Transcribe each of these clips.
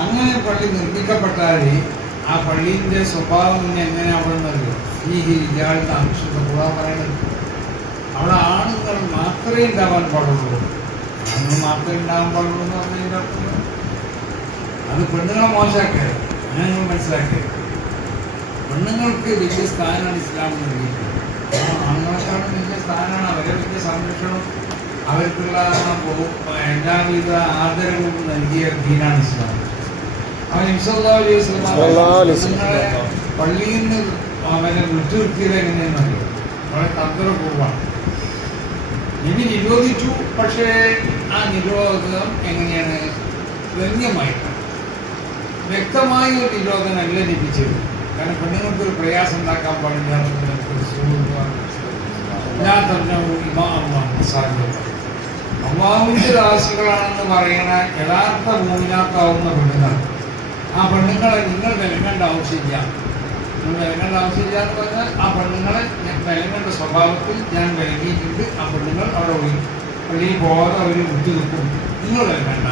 അങ്ങനെ പള്ളി നിർമ്മിക്കപ്പെട്ടാൽ ആ പള്ളീൻ്റെ സ്വഭാവം പിന്നെ എങ്ങനെ അവിടെ ഉണ്ടല്ലോ ഈ ഇയാളുടെ ആവശ്യത കൂടാൻ പറയുന്നത് അവിടെ ആണുങ്ങൾ മാത്രമേ ഉണ്ടാവാൻ പാടുള്ളൂ. ആണുങ്ങൾ മാത്രമേ ഉണ്ടാവാൻ പാടുള്ളൂ എന്ന് പറഞ്ഞതിൻ്റെ അർത്ഥം അത് പെണ്ണുങ്ങളെ മോശമാക്കരുത്. അങ്ങനെ നിങ്ങൾ മനസ്സിലാക്കരുത്. പെണ്ണുങ്ങൾക്ക് വലിയ സ്ഥാനമാണ് ഇസ്ലാം നൽകിയിട്ടുള്ളത്. ആണുങ്ങളെക്കാളും വലിയ സ്ഥാനമാണ്. അവരെ വലിയ സംരക്ഷണം അവർക്കുള്ള എല്ലാവിധ ആദരവും നൽകിയ ദീനാണ് ഇസ്ലാം. അവൻ സല്ലല്ലാഹു അലൈഹി വസല്ലം നിങ്ങളെ പള്ളിയിൽ നിന്ന് അവനെ വിട്ടുനിർത്തിയത് എങ്ങനെയെന്നറിയോ? വളരെ തന്ത്രപൂർവ്വമാണ്. നബി നിരോധിച്ചു. പക്ഷേ ആ നിരോധനം എങ്ങനെയാണ്? വ്യംഗ്യമായിട്ടാണ്. വ്യക്തമായ ഒരു നിരോധനമല്ല ലഭിച്ചത്. കാരണം പെണ്ണുങ്ങൾക്കൊരു പ്രയാസം ഉണ്ടാക്കാൻ പാടില്ല. അള്ളാഹുവിന്റെ ദാസികളാണെന്ന് പറയുന്ന യഥാർത്ഥ മൂമിനാത്താവുന്ന പെണ്ണുങ്ങൾ, ആ പെണ്ണുങ്ങളെ നിങ്ങൾ വിലങ്ങേണ്ട ആവശ്യമില്ല. നിങ്ങൾ വിലങ്ങേണ്ട ആവശ്യമില്ല എന്ന് പറഞ്ഞാൽ ആ പെണ്ണുങ്ങളെ വിലങ്ങേണ്ട സ്വഭാവത്തിൽ ഞാൻ വിലങ്ങിയിട്ടുണ്ട്. ആ പെണ്ണുങ്ങൾ അവിടെ പള്ളിയിൽ പോകാതെ അവർ വിട്ടു നിൽക്കും. നിങ്ങൾ വിലങ്ങേണ്ട,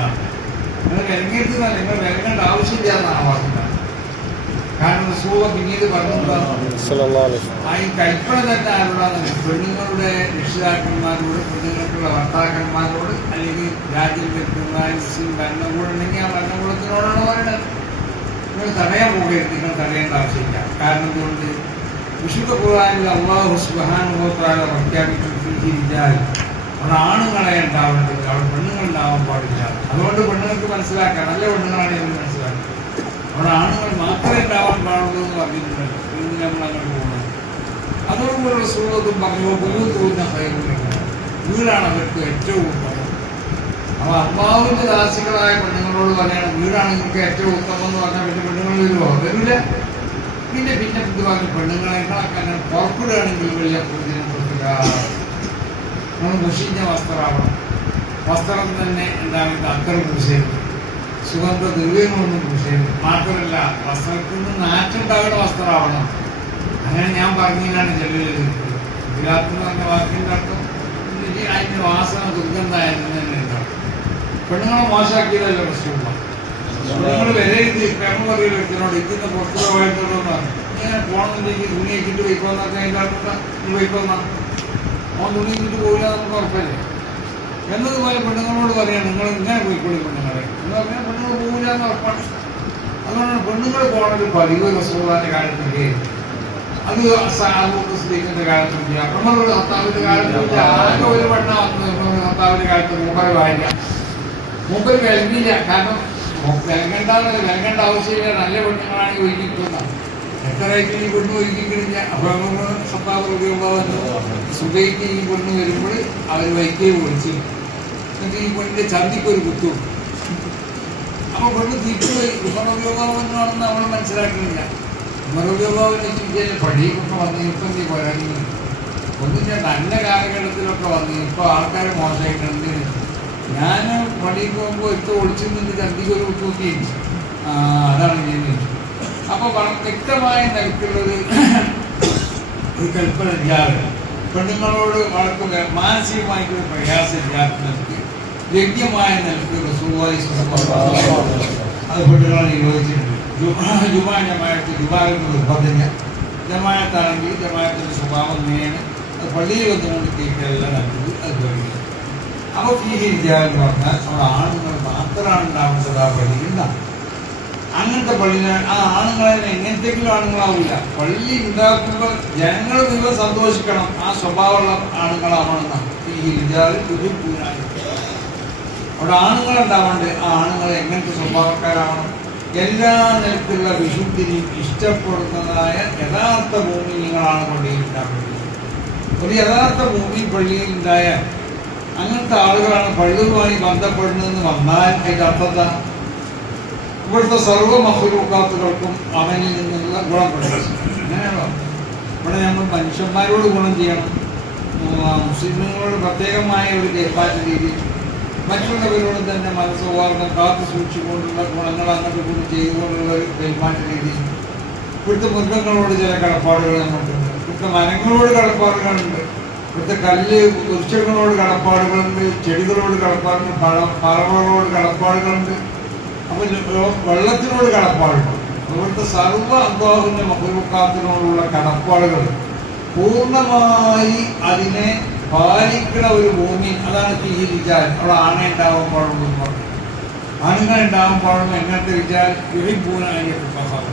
നിങ്ങൾ വിലങ്ങിയിരുന്നാൽ നിങ്ങൾ വിലങ്ങേണ്ട ആവശ്യമില്ല എന്നാണ് വാർത്ത. കാരണം റസൂൽ പിന്നീട് പറഞ്ഞതാണ് ആ ഈ കൽപ്പന തന്നെ ആരോടാണ്? പെണ്ണുങ്ങളുടെ രക്ഷിതാക്കന്മാരോട്, പെണ്ണുങ്ങൾക്കുള്ള ഭർത്താക്കന്മാരോട്, അല്ലെങ്കിൽ രാജ്യം വെക്കുന്ന മുസ്ലിം ഭരണകൂടമുണ്ടെങ്കിൽ ആ ഭരണകൂടത്തിനോടാണ് പറയുന്നത്. നിങ്ങൾ തടയാൻ പോകരുത്, നിങ്ങൾ തടയേണ്ട ആവശ്യമില്ല. കാരണം എന്തുകൊണ്ട്? വിശുദ്ധ ഖുർആനിൽ അല്ലാഹു സുബ്ഹാനഹു വ തആല പ്രഖ്യാപിച്ചു അവിടെ ആണുങ്ങളെ ഉണ്ടാവേണ്ടത്, അവിടെ പെണ്ണുങ്ങൾ ഉണ്ടാവാൻ പാടില്ല. അതുകൊണ്ട് പെണ്ണുങ്ങൾക്ക് മനസ്സിലാക്കാം, നല്ല പെണ്ണുങ്ങളാണ് എന്ന് മനസ്സിലാക്കുക. അവിടെ ആണുങ്ങൾ മാത്രമേ ഉണ്ടാവാൻ പാടുള്ളൂ എന്ന് പറഞ്ഞിട്ടുണ്ടല്ലോ. ഇന്ന് നമ്മൾ അങ്ങോട്ട് പോകുന്നത് അതോടുകൂടെ റസൂലും പറഞ്ഞു തോന്നുന്ന വീടാണ് അവർക്ക് ഏറ്റവും ഉത്തമം. അപ്പോൾ അള്ളാഹുവിന്റെ ദാസികളായ പെണ്ണുങ്ങളോട് പറയാണ് വീടാണ് നിങ്ങൾക്ക് ഏറ്റവും ഉത്തമം എന്ന് പറഞ്ഞാൽ പിന്നെ പെണ്ണുങ്ങൾ വരുമോ? വരില്ല. പിന്നെ ഇത് പറഞ്ഞു പെണ്ണുങ്ങളെ കണക്കാൻ പുറപ്പെടുകയാണെങ്കിൽ വലിയ നമ്മൾ മുഷിഞ്ഞ വസ്ത്രമാവണം. വസ്ത്രം തന്നെ എന്താണെന്ന് അക്കറ് പൂശരുത്, സുഗന്ധ ദ്രവ്യങ്ങളൊന്നും പൂശരുത്. മാത്രമല്ല വസ്ത്രത്തിൽ നിന്ന് നാറ്റുണ്ടാകുന്ന വസ്ത്രമാവണം. അങ്ങനെ ഞാൻ പറഞ്ഞതിനാണ് ചെല്ലുന്നത്. ഗുജറാത്ത് എന്ന് പറഞ്ഞ വാക്കിൻ്റെ അർത്ഥം അതിൻ്റെ വാസന ദുർഗന്ധമായിരുന്നു തന്നെ ഉണ്ടാവും. പെണ്ണുങ്ങളെ മോശമാക്കിയതല്ലോ പ്രശ്നമില്ല. പെണ്ണുങ്ങൾ വിലയിരുത്തി പെണ്ണു പറയുന്ന വ്യക്തിനോട് ഇതിൻ്റെ പുറത്തു പോയിട്ടുള്ളൂ എന്ന് പറഞ്ഞു. ഇങ്ങനെ പോകണമെന്നുണ്ടെങ്കിൽ തുണി വെച്ചിട്ട് പോയിക്കോന്നൊക്കെ അതിൻ്റെ അർത്ഥം പോയിക്കോന്നാ അവൻ തുണി വെച്ചിട്ട് പോകില്ല നമുക്ക് ഉറപ്പല്ലേ എന്നതുപോലെ പെണ്ണുങ്ങളോട് പറയാം നിങ്ങൾ ഇങ്ങനെ പോയിക്കോളി പെണ്ണുങ്ങളെ എന്ന് പറഞ്ഞാൽ പെണ്ണുങ്ങൾ പോകില്ല എന്ന് ഉറപ്പാണ്. അതുകൊണ്ടാണ് പെണ്ണുങ്ങൾ പോകണൊരു പതിവ് റസൂലുള്ളാഹിന്റെ കാലത്തില്ലേ, അത് സ്ത്രീക്കിന്റെ കാലത്തില്ല, അമ്മയുടെ ഭർത്താവിന്റെ കാലത്തില്ല. ആകെ ഒരു പെണ്ണ ഭർത്താവിന്റെ കാലത്ത് മൂപ്പര് വായില്ല, മൂപ്പര് വിലങ്ങില്ല. കാരണം വിലങ്ങേണ്ട ആവശ്യമില്ല. നല്ല പെണ്ണുങ്ങളാണെങ്കിൽ ഒരുക്കിക്കൊണ്ടാണ് എത്രയായിട്ട് ഈ പെണ്ണ് ഒരുക്കിക്കഴിഞ്ഞ അപ്പൊ സുഖയ്ക്ക് ഈ പെണ്ണ് വരുമ്പോൾ അവർ വൈക്കേ വിളിച്ചു എന്നിട്ട് ഈ പെണ്ണിന്റെ ചന്തിക്കൊരു കുത്തു. അപ്പൊ പെണ്ണ് തിരിച്ചു പോയി ഉമറുപയോഗമാണെന്ന് നമ്മൾ മനസ്സിലാക്കുന്നില്ല. ഉമറുപയോഗമെന്ന് വെച്ചാൽ പള്ളിക്കൊക്കെ വന്ന് ഇപ്പം നീ പോരാടി ഒന്നിൻ്റെ നല്ല കാലഘട്ടത്തിലൊക്കെ വന്ന് ഇപ്പൊ ആൾക്കാരെ മോശമായിട്ടുണ്ട്. ഞാൻ പള്ളിക്ക് പോകുമ്പോൾ ഇട്ട് ഒളിച്ചു നിന്ന് ചന്തിക്കൊരു കുത്തി അതാണ് ഞാൻ. അപ്പൊ വ്യക്തമായ നിലക്കുള്ളത് ഒരു കൽപ്പന ഇല്ലാതെ പെണ്ണുങ്ങളോട് വളരെ മാനസികമായിട്ടൊരു പ്രയാസം ഇല്ലാത്തവർക്ക് യോഗ്യമായ നിലക്ക് റസൂലുള്ളാഹി അത് പെണ്ണുങ്ങളെ നിരോധിച്ചിട്ടുണ്ട്. ജുമാ ജമാഅത്ത് ജുമാഅത്ത് നിർബന്ധമില്ല. ജമാഅത്താണെങ്കിൽ ജമാഅത്തിന്റെ സ്വഭാവം നേയാണ്. അത് പള്ളിയിൽ വന്നുകൊണ്ട് കേൾക്കല്ല നല്ലത്. അത് കഴിയും. അപ്പൊ ഈ വിദ്യാലയം പറഞ്ഞാൽ അവിടെ ആണുങ്ങൾ മാത്രമാണ് ഉണ്ടാവേണ്ടത്. ആ പള്ളിയിൽ ഉണ്ടാകും. അങ്ങനത്തെ പള്ളിയിൽ ആ ആണുങ്ങളെ എങ്ങനത്തെങ്കിലും ആണുങ്ങളാവില്ല. പള്ളി ഉണ്ടാക്കുമ്പോൾ ജനങ്ങൾ നിങ്ങൾ സന്തോഷിക്കണം. ആ സ്വഭാവമുള്ള ആണുങ്ങളാവണമെന്നാണ് ഈ വിദ്യാലയം പുതുപ്പൂരായി. അവിടെ ആണുങ്ങളുണ്ടാവേണ്ടത് ആ ആണുങ്ങൾ എങ്ങനത്തെ സ്വഭാവക്കാരാവണം? എല്ലാ നിലത്തിലുള്ള വിശുദ്ധിനെയും ഇഷ്ടപ്പെടുന്നതായ യഥാർത്ഥ മോമിനികളാണ് പള്ളിയിൽ ഉണ്ടാവേണ്ടത്. ഒരു യഥാർത്ഥ മോമിൻ പള്ളിയിൽ ഉണ്ടായ അങ്ങനത്തെ ആളുകളാണ് പള്ളിയുമായി ബന്ധപ്പെടുന്നതെന്ന് വന്നാൽ അതിൻ്റെ അർത്ഥം ഇവിടുത്തെ സർവ്വ മഹ്ലൂക്കാത്തുകൾക്കും അവനിൽ നിന്നുള്ള ഗുണപ്പെടും. അങ്ങനെയാണോ? ഇവിടെ നമ്മൾ മനുഷ്യന്മാരോട് ഗുണം ചെയ്യണം. മുസ്ലിങ്ങളോട് പ്രത്യേകമായ ഒരു പെരുമാറ്റ രീതി, മറ്റുള്ളവരോട് തന്നെ മനസ്സൗഹാർദ്ദം കാത്തു സൂക്ഷിച്ചുകൊണ്ടുള്ള ഗുണങ്ങൾ അങ്ങോട്ട് കൂടി ചെയ്തുകൊണ്ടുള്ള ഒരു പെരുമാറ്റ രീതി. ഇവിടുത്തെ മൃഗങ്ങളോട് ചില കടപ്പാടുകൾ നമുക്കുണ്ട്. ഇവിടുത്തെ മരങ്ങളോട് കടപ്പാടുകളുണ്ട്. ഇവിടുത്തെ കല്ല് വൃക്ഷങ്ങളോട് കടപ്പാടുകളുണ്ട്. ചെടികളോട് കടപ്പാടുണ്ട്. പറവകളോട് കടപ്പാടുകളുണ്ട്. അപ്പൊ വെള്ളത്തിനോട് കടപ്പാടുണ്ട്. അതുപോലത്തെ സർവ്വ അള്ളാഹുവിന്റെ മഖ്ലൂഖാത്തിനോടുള്ള കടപ്പാടുകൾ പൂർണ്ണമായി അതിനെ പാലിക്കുന്ന ഒരു ഭൂമി, അതാണ് ഫീഹി റിജാൽ. അവിടെ ആണ ഉണ്ടാവാൻ പാടുള്ളൂ എന്ന് പറഞ്ഞു. ആണുങ്ങൾ ഉണ്ടാവാൻ പാടുള്ളൂ. എങ്ങനത്തെ റിജാൽ യുഹിബ്ബൂന അൻ യതഫഖഹു,